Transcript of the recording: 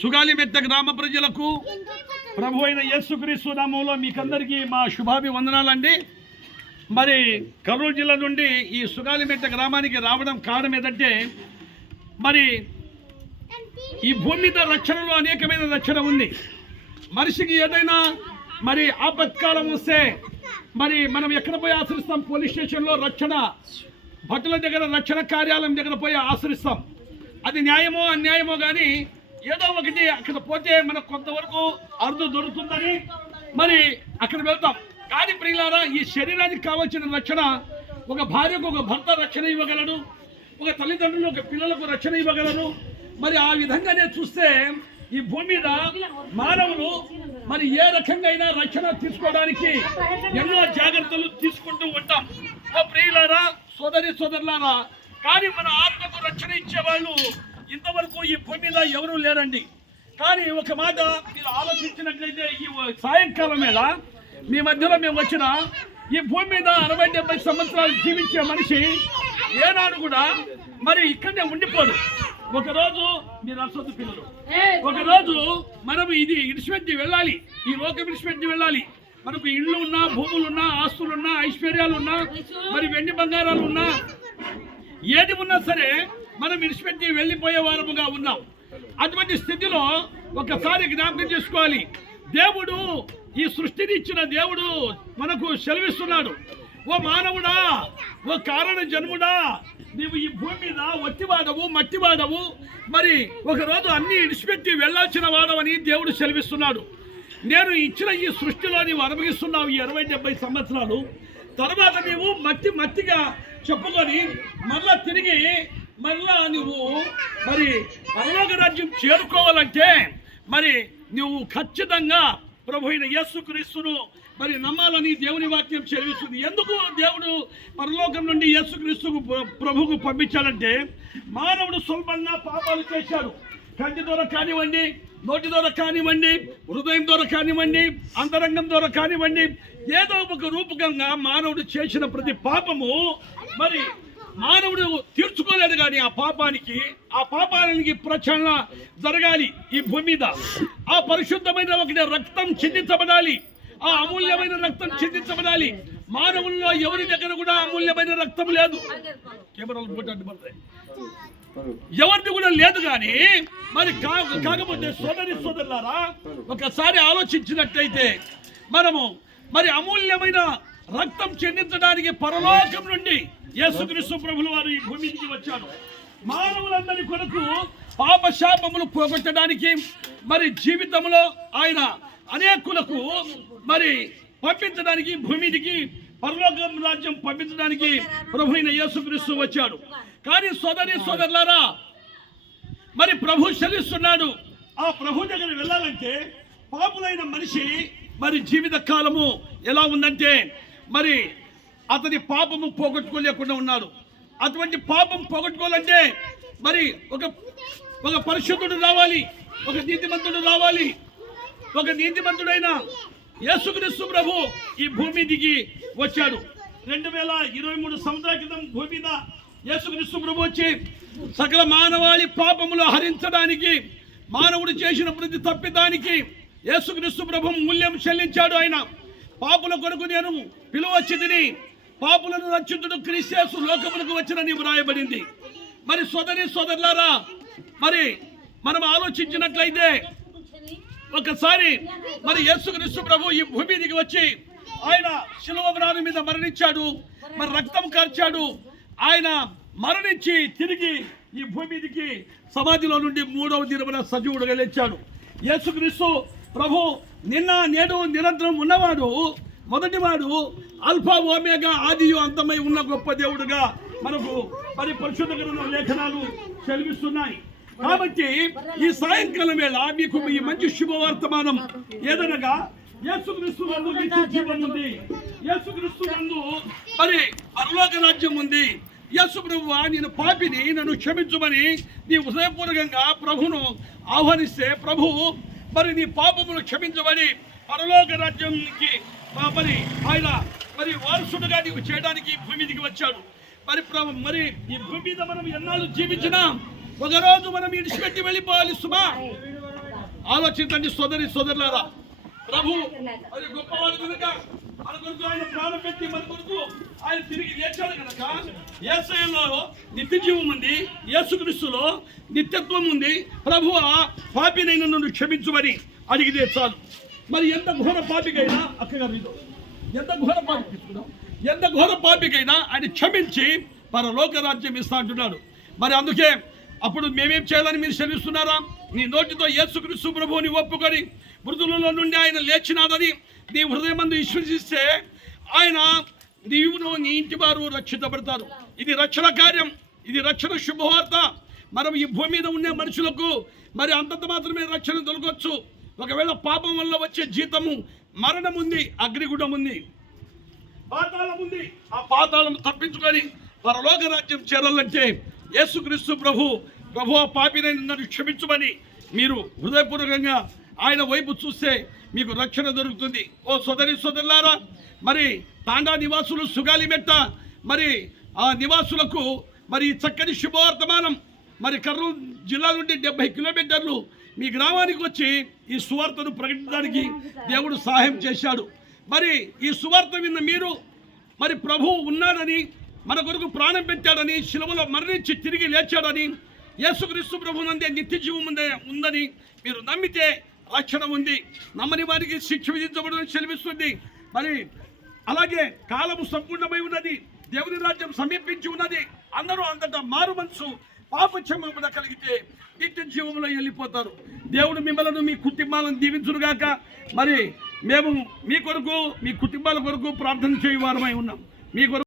సుగాలిమెట్ట గ్రామ ప్రజలకు ప్రభు అయిన యేసుక్రీస్తు నామంలో మీకందరికీ మా శుభాభివందనాలండి. మరి కర్నూలు జిల్లా నుండి ఈ సుగాలిమెట్ట గ్రామానికి రావడం కారణం ఏదంటే మరి ఈ భూమి మీద రక్షణలో అనేకమైన రక్షణ ఉంది. మనిషికి ఏదైనా మరి ఆపత్కాలం వస్తే మరి మనం ఎక్కడ పోయి ఆశ్రయిస్తాం? పోలీస్ స్టేషన్లో రక్షణ భటుల దగ్గర రక్షణ కార్యాలయం దగ్గర పోయి ఆశ్రయిస్తాం. అది న్యాయమో అన్యాయమో కానీ ఏదో ఒకటి అక్కడ పోతే మనకు కొంతవరకు అరుదు దొరుకుతుందని. మరి అక్కడ వెళ్తాం. కానీ ప్రియులారా ఈ శరీరానికి కావాల్సిన రక్షణ ఒక భార్యకు ఒక భర్త రక్షణ ఇవ్వగలడు. ఒక తల్లిదండ్రులు ఒక పిల్లలకు రక్షణ ఇవ్వగలరు. మరి ఆ విధంగానే చూస్తే ఈ భూమి మీద మానవులు మరి ఏ రకంగా అయినా రక్షణ తీసుకోవడానికి ఎన్నో జాగ్రత్తలు తీసుకుంటూ ఉంటాం. ఆ ప్రియులారా సోదరి సోదరులారా కానీ మన ఆత్మకు రక్షణ ఇచ్చేవాళ్ళు ఇంతవరకు ఈ భూమి మీద ఎవరూ లేరండి. కానీ ఒక మాట మీరు ఆలోచించినట్లయితే ఈ సాయంకాలం వేళ మీ మధ్యలో మేము వచ్చిన ఈ భూమి మీద అరవై డెబ్బై సంవత్సరాలు జీవించే మనిషి ఏనాడు కూడా మరి ఇక్కడనే ఉండిపోడు. ఒకరోజు మీరు అసలు పిల్లలు. ఒకరోజు మనం ఇది ఇడిచిపెట్టి వెళ్ళాలి. ఈ లోకం ఇడిచిపెట్టి వెళ్ళాలి. మనకు ఇళ్ళు ఉన్నా భూములు ఉన్నా ఆస్తులు ఉన్నా ఐశ్వర్యాలు ఉన్నా మరి వెండి బంగారాలు ఉన్నా ఏది ఉన్నా సరే మనం విడిచిపెట్టి వెళ్ళిపోయే వారముగా ఉన్నాం. అటువంటి స్థితిలో ఒకసారి జ్ఞాపకం చేసుకోవాలి. దేవుడు ఈ సృష్టిని ఇచ్చిన దేవుడు మనకు సెలవిస్తున్నాడు. ఓ మానవుడా ఓ కారణ జన్ముడా నీవు ఈ భూమి మీద ఒట్టివాడవు మట్టివాడవు. మరి ఒకరోజు అన్ని ఇడిచిపెట్టి వెళ్ళాల్సిన వాడవని దేవుడు సెలవిస్తున్నాడు. నేను ఇచ్చిన ఈ సృష్టిలో నీవు అనుభవిస్తున్నావు ఈ ఇరవై డెబ్బై సంవత్సరాలు. తర్వాత నీవు మట్టి మట్టిగా చెప్పుకొని మళ్ళా తిరిగి మళ్ళా నువ్వు మరి పరలోక రాజ్యం చేరుకోవాలంటే మరి నువ్వు ఖచ్చితంగా ప్రభు అయిన యేసుక్రీస్తును మరి నమ్మాలని దేవుని వాక్యం చేయిస్తుంది ఎందుకు దేవుడు పరలోకం నుండి యేసుక్రీస్తుకు ప్రభుకు ప్రభువుకు మానవుడు సులభంగా పాపాలు చేశాడు. కంటి ద్వారా కానివ్వండి నోటి ద్వారా కానివ్వండి హృదయం ద్వారా కానివ్వండి అంతరంగం ద్వారా కానివ్వండి ఏదో ఒక రూపకంగా మానవుడు చేసిన ప్రతి పాపము మరి మానవుడు తీర్చుకోలేడు కానీ ఆ పాపానికి ఆ పాపానికి ప్రచరణ జరగాలి ఈ భూమి మీద. ఆ పరిశుద్ధమైన ఒకటి రక్తం చిందించబడాలి. ఆ అమూల్యమైన రక్తం చిందించబడాలి. మానవుల్లో ఎవరి దగ్గర కూడా అమూల్యమైన రక్తం లేదు. కెమెరాలు పడతాయి ఎవరిది కూడా లేదు కానీ మరి కా- కాకపోతే సోదరి సోదరులారా ఒకసారి ఆలోచించినట్టయితే మనము మరి అమూల్యమైన రక్తం చెందించడానికి పరలోకం నుండి యేసుక్రీస్తు ప్రభులు వారు ఈ భూమికి వచ్చారు. మానవులందరి కొరకు పాప శాపములు పోగొట్టడానికి మరి జీవితంలో ఆయన అనేకులకు మరి పంపించడానికి భూమికి పరలోకం రాజ్యం పంపించడానికి ప్రభు అయిన యేసుక్రీస్తు వచ్చాడు. కానీ సోదరి సోదరులారా మరి ప్రభు చలిస్తున్నాడు ఆ ప్రభు దగ్గర వెళ్ళాలంటే పాపులైన మనిషి మరి జీవిత కాలము ఎలా ఉందంటే మరి అతని పాపము పోగొట్టుకోలేకుండా ఉన్నాడు అటువంటి పాపం పోగొట్టుకోవాలంటే మరి ఒక ఒక పరిశుద్ధుడు రావాలి ఒక నీతిమంతుడు రావాలి ఒక నీతిమంతుడైన యేసుక్రీస్తు ప్రభు ఈ భూమి దిగి వచ్చాడు. రెండు వేల ఇరవై మూడు సంవత్సరాల క్రితం భూమి మీద యేసుక్రీస్తు ప్రభు వచ్చి సకల మానవాళి పాపములు హరించడానికి మానవుడు చేసిన ప్రతి తప్పిదానికి యేసుక్రీస్తు ప్రభు మూల్యం చెల్లించాడు ఆయన. పాపుల కొరకు నేను పిలువచ్చి తిని పాపులను రక్షితుడు క్రీస్తు లోకములకు వచ్చినని వ్రాయబడింది మరి సోదరి సోదరులారా మరి మనం ఆలోచించినట్లయితే ఒకసారి మరి యేసుక్రీస్తు ప్రభు ఈ భూమి దిగి వచ్చి ఆయన శిలువ మ్రాను మీద మరణించాడు మరి రక్తం కార్చాడు. ఆయన మరణించి తిరిగి ఈ భూమిదికి సమాధిలో నుండి మూడవ దినమున సజీవుడుగా లేచాడు. యేసుక్రీస్తు ప్రభు నిన్న నేడు నిరంతరం ఉన్నవాడు మొదటివాడు అల్ఫా ఓమేగా ఆదియు అంతమై ఉన్న గొప్ప దేవుడుగా మనకు మరి పరిశుద్ధ గ్రంథం లేఖనాలు చదివిస్తున్నాయి కాబట్టి ఈ సాయంకాలం వేళ మీకు ఈ మంచి శుభవర్తమానం ఏదనగా యేసుక్రీస్తు నందు నిత్య జీవం ఉంది. యేసుక్రీస్తు నందు మరి పరలోక రాజ్యం ఉంది. యేసు ప్రభు నేను పాపిని నన్ను క్షమించమని నీ హృదయపూర్వకంగా ప్రభును ఆహ్వానిస్తే ప్రభు మరి నీ పాపములు క్షమించబడి పరలోక రాజ్యానికి మరి ఆయన మరి వారసుడుగా నీకు చేయడానికి ఈ భూమి మీదకి వచ్చాడు. మరి మరి ఈ భూమి మీద మనం ఎన్నాళ్ళు జీవించినా? ఒకరోజు మనం ఇడిచిపెట్టి వెళ్ళిపోవాలి సుమా. ఆలోచించండి సోదరి సోదరులారా. ప్రభు మరి గొప్పవాడు కనుక మన కొరకు ఆయన ప్రాణం పెట్టి మన కొరకు ఆయన తిరిగి లేచాడు కనుక ఏసైలో నిత్య జీవం ఉంది యేసుక్రీస్తులో నిత్యత్వం ఉంది. ప్రభు పాపినైన నన్ను క్షమించుమని అడిగితే చాలు. మరి ఎంత ఘోర పాపికైనా అక్కగారు ఇదో ఎంత ఘోర పాపి తీసుకున్నాం ఎంత ఘోర పాపికైనా ఆయన క్షమించి పరలోక రాజ్యం ఇస్తా అంటున్నాడు. మరి అందుకే అప్పుడు మేమేం చేయాలని మీరు శ్రమిస్తున్నారా? నీ నోటితో యేసుక్రీస్తు ప్రభువుని ఒప్పుకొని మృదులలో నుండి ఆయన లేచినాదని నీ హృదయమందు విశ్వసిస్తే ఆయన నీవును నీ ఇంటి వారు రక్షించబడతారు. ఇది రక్షణ కార్యం ఇది రక్షణ శుభవార్త. మనం ఈ భూమి మీద ఉండే మనుషులకు మరి అంతంత మాత్రమే రక్షణ దొరకవచ్చు. ఒకవేళ పాపం వల్ల వచ్చే జీతము మరణం ఉంది అగ్నిగుణం ఉంది. పాతాళం ఉంది. ఆ పాతాళం తప్పించుకొని పరలోక రాజ్యం చేరాలంటే యేసుక్రీస్తు ప్రభు ప్రభు ఆ పాపినైన నన్ను క్షమించమని మీరు హృదయపూర్వకంగా ఆయన వైపు చూస్తే మీకు రక్షణ దొరుకుతుంది. ఓ సోదరి సోదరులారా మరి తాండా నివాసులు సుగాలి మెట్ట మరి ఆ నివాసులకు మరి చక్కని శుభవర్తమానం. మరి కర్నూలు జిల్లా నుండి డెబ్బై కిలోమీటర్లు మీ గ్రామానికి వచ్చి ఈ సువార్తను ప్రకటించడానికి దేవుడు సహాయం చేశాడు. మరి ఈ సువార్త విన్న మీరు మరి ప్రభువు ఉన్నాడని మన కొరకు ప్రాణం పెట్టాడని శిలవలో మరణించి తిరిగి లేచాడని యేసుక్రీస్తు ప్రభు నందే నిత్య జీవం ఉందని మీరు నమ్మితే లక్షణం ఉంది. నమ్మని వారికి శిక్ష విధించబడని సెలవిస్తుంది మరి అలాగే కాలము సంపూర్ణమై ఉన్నది. దేవుని రాజ్యం సమీపించి ఉన్నది. అందరూ అంతటా మారు మనసు పాప కలిగితే నిత్య జీవంలో వెళ్ళిపోతారు. దేవుడు మిమ్మల్ని మీ కుటుంబాలను దీవించునుగాక. మరి మేము మీ కొరకు మీ కుటుంబాల కొరకు ప్రార్థన చేయవారమై ఉన్నాం. మీ కొరకు